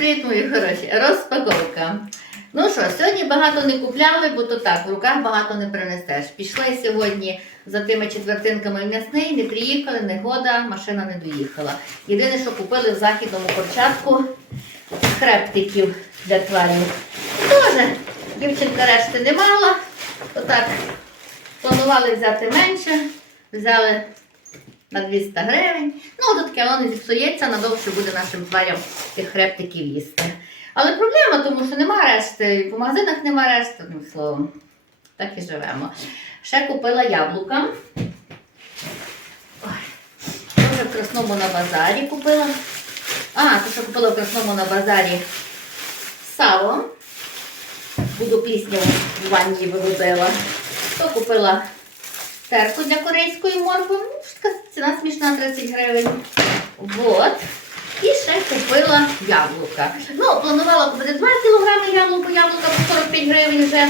привіт, хороші! Розпаковка. Ну що, сьогодні багато не купляли, бо то так, в руках багато не принесеш. Пішли сьогодні за тими четвертинками в м'ясний, не приїхали, негода, машина не доїхала. Єдине, що купили в західному початку хребтиків для тварів. Теж дівчинка решти не мала, то так планували взяти менше, взяли на 200 гривень. Ну, то таке воно не зіпсується, надовше буде нашим тварям тих хребтиків їсти. Але проблема, тому що нема решти, по магазинах нема решти, одним словом. Так і живемо. Ще купила яблука. Ой, Тоже в красному на базарі купила. А, то що купила в красному на базарі сало. Буду плісняву в ванні виводила. То купила терку для корейської моркви. Ну, ціна смішна 30 гривень. Вот. І ще купила яблука. Ну, планувала купити 2 кг яблука, яблука по 45 гривень вже.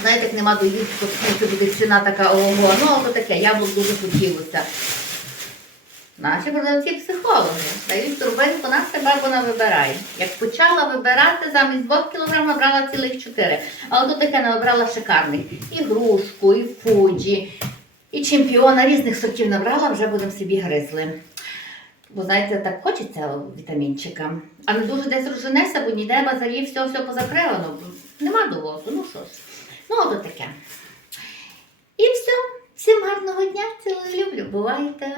Знаєте, як нема доїзду, то скільки буде ціна така ого. Ну, то таке, яблук дуже хотілося. Наші продавці психологи дають турбинку на себе, вона вибирає. Як почала вибирати, замість 2 кг набрала цілих 4. Але тут таке не обрала шикарних. І грушку, і фуджі, і чемпіона різних сортів набрала, вже будемо собі гризли. Бо знаєте, так хочеться вітамінчика. А не дуже десь розженеся, бо ніде базарів, все, все позакривано. Нема довозу, ну що ж. Ну, от таке. І все. Всім гарного дня, цілую люблю. Бувайте.